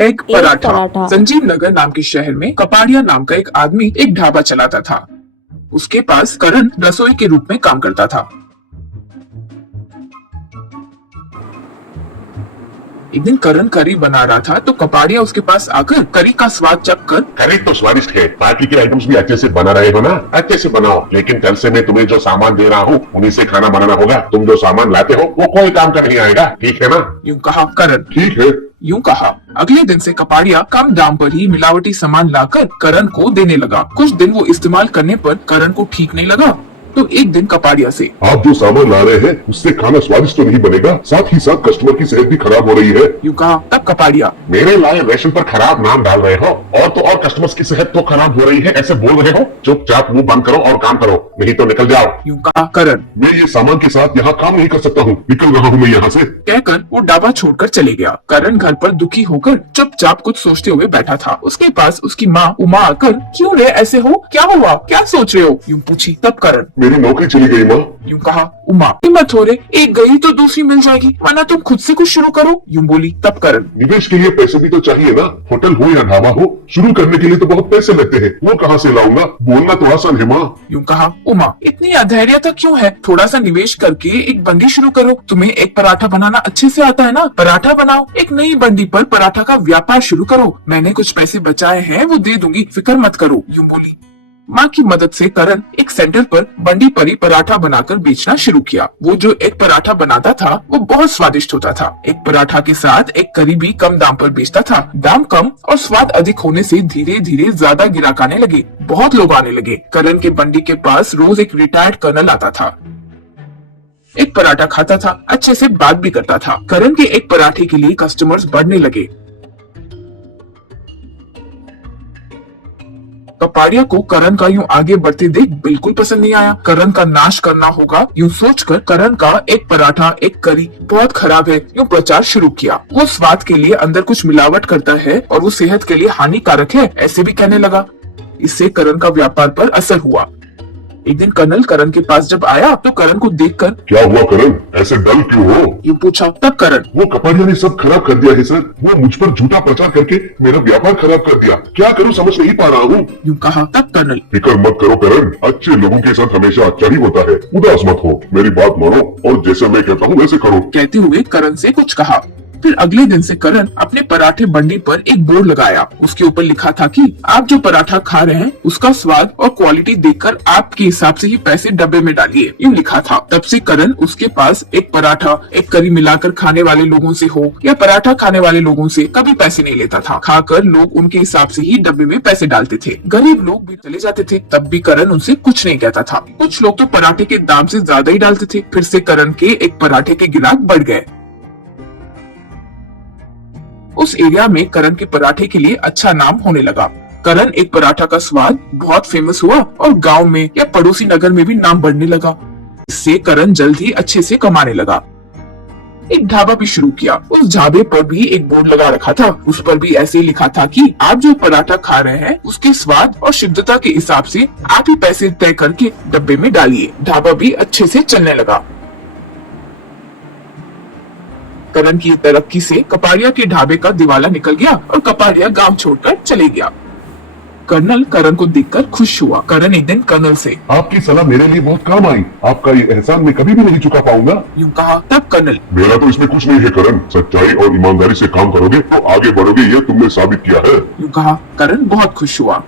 एक पराठा। संजीव नगर नाम के शहर में कपाड़िया नाम का एक आदमी एक ढाबा चलाता था। उसके पास करण रसोई के रूप में काम करता था। एक दिन करण करी बना रहा था तो कपाड़िया उसके पास आकर करी का स्वाद चख कर, करी तो स्वादिष्ट है, बाकी के आइटम्स भी अच्छे से बना रहे हो ना, अच्छे से बनाओ, लेकिन कल से मैं तुम्हें जो सामान दे रहा हूँ उन्हीं से खाना बनाना होगा। तुम जो सामान लाते हो वो कोई काम का नहीं आएगा, ठीक है ना? यूँ कहा करण। ठीक है। यूँ कहा अगले दिन से कपाड़िया कम दाम पर ही मिलावटी सामान लाकर करण को देने लगा। कुछ दिन वो इस्तेमाल करने पर करण को ठीक नहीं लगा तो एक दिन कपाड़िया से, आप जो सामान ला रहे हैं उससे खाना स्वादिष्ट तो नहीं बनेगा, साथ ही साथ कस्टमर की सेहत भी खराब हो रही है। यूँ कहा तब कपाड़िया, मेरे लाए रेशन पर खराब नाम डाल रहे हो और तो और कस्टमर्स की सेहत तो खराब हो रही है, ऐसे बोल रहे हो? चुपचाप मुंह बंद करो और काम करो, नहीं तो निकल जाओ। यूँ कहा करण। मैं ये सामान के साथ यहाँ काम नहीं कर सकता हूँ, निकल रहा हूँ मैं यहाँ से। कहकर वो ढाबा छोड़कर चले गया। करण घर पर दुखी होकर चुपचाप कुछ सोचते हुए बैठा था। उसके पास उसकी माँ उमा आकर, क्यों रे ऐसे हो, क्या हुआ, क्या सोच रहे हो? यूँ पूछी तब करण। मेरी नौकरी चली गई माँ। यूँ कहा उमा, हिम्मत हो रे, एक गई तो दूसरी मिल जाएगी, वरना तुम खुद से कुछ शुरू करो। यूँ बोली तब करण। निवेश के लिए पैसे भी तो चाहिए ना, होटल हो या ढाबा हो, शुरू करने के लिए तो बहुत पैसे लगते हैं, वो कहाँ से लाऊंगा? बोलना तो आसान है माँ। यूँ कहा उमा, इतनी अधैर्यता क्यों है? थोड़ा सा निवेश करके एक बंदी शुरू करो। तुम्हें एक पराठा बनाना अच्छे से आता है ना, पराठा बनाओ। एक नई बंदी पर पराठा का व्यापार शुरू करो। मैंने कुछ पैसे बचाए हैं, वो दे दूंगी, फिक्र मत करो। यूँ बोली। माँ की मदद से करण एक सेंटर पर बंडी पर ही पराठा बनाकर बेचना शुरू किया। वो जो एक पराठा बनाता था वो बहुत स्वादिष्ट होता था। एक पराठा के साथ एक करी भी कम दाम पर बेचता था। दाम कम और स्वाद अधिक होने से धीरे धीरे ज्यादा ग्राहक आने लगे, बहुत लोग आने लगे। करण के बंडी के पास रोज एक रिटायर्ड कर्नल आता था, एक पराठा खाता था, अच्छे से बात भी करता था। करण के एक पराठे के लिए कस्टमर्स बढ़ने लगे। कपाड़िया को करण का यूं आगे बढ़ते देख बिल्कुल पसंद नहीं आया। करण का नाश करना होगा यूं सोचकर करण का एक पराठा एक करी बहुत खराब है यूं प्रचार शुरू किया। वो स्वाद के लिए अंदर कुछ मिलावट करता है और वो सेहत के लिए हानिकारक है, ऐसे भी कहने लगा। इससे करण का व्यापार पर असर हुआ। एक दिन कर्नल करण के पास जब आया तो करण को देखकर, क्या हुआ करण, ऐसे डल क्यों हो? यूं पूछा तब करण। वो कपाड़िया ने सब खराब कर दिया है सर, वो मुझ पर झूठा प्रचार करके मेरा व्यापार खराब कर दिया, क्या करूं समझ नहीं पा रहा हूँ। यूं कहा तब कर्नल। फिक्र मत करो करण, अच्छे लोगों के साथ हमेशा अच्छा ही होता है, उदास मत हो, मेरी बात मानो और जैसे मैं कहता हूँ वैसे करो। कहते हुए करण से कुछ कहा। फिर अगले दिन से करण अपने पराठे बंडी पर एक बोर्ड लगाया। उसके ऊपर लिखा था कि आप जो पराठा खा रहे हैं उसका स्वाद और क्वालिटी देखकर आपके हिसाब से ही पैसे डब्बे में डालिए, यूं लिखा था। तब से करण उसके पास एक पराठा एक करी मिलाकर खाने वाले लोगों से हो या पराठा खाने वाले लोगों से कभी पैसे नहीं लेता था। खाकर लोग उनके हिसाब से ही डब्बे में पैसे डालते थे। गरीब लोग भी चले जाते थे, तब भी करण उनसे कुछ नहीं कहता था। कुछ लोग तो पराठे के दाम से ज्यादा ही डालते थे। फिर से करण के एक पराठे के ग्राहक बढ़ गए। उस एरिया में करण के पराठे के लिए अच्छा नाम होने लगा। करण एक पराठा का स्वाद बहुत फेमस हुआ और गांव में या पड़ोसी नगर में भी नाम बढ़ने लगा। इससे करण जल्द ही अच्छे से कमाने लगा। एक ढाबा भी शुरू किया। उस ढाबे पर भी एक बोर्ड लगा रखा था। उस पर भी ऐसे ही लिखा था कि आप जो पराठा खा रहे हैं उसके स्वाद और शुद्धता के हिसाब से आप ही पैसे तय करके डब्बे में डालिए। ढाबा भी अच्छे से चलने लगा। करण की तरक्की से कपाड़िया के ढाबे का दिवाला निकल गया और कपाड़िया गांव छोड़कर चले गया। कर्नल करण को देखकर खुश हुआ। करण एक दिन कर्नल से, आपकी सलाह मेरे लिए बहुत काम आई, आपका ये एहसान मैं कभी भी नहीं चुका पाऊंगा। यूं कहा तब कर्नल। मेरा तो इसमें कुछ नहीं है करण, सच्चाई और ईमानदारी से काम करोगे तो आगे बढ़ोगे, ये तुमने साबित किया है। यूं कहा करण बहुत खुश हुआ।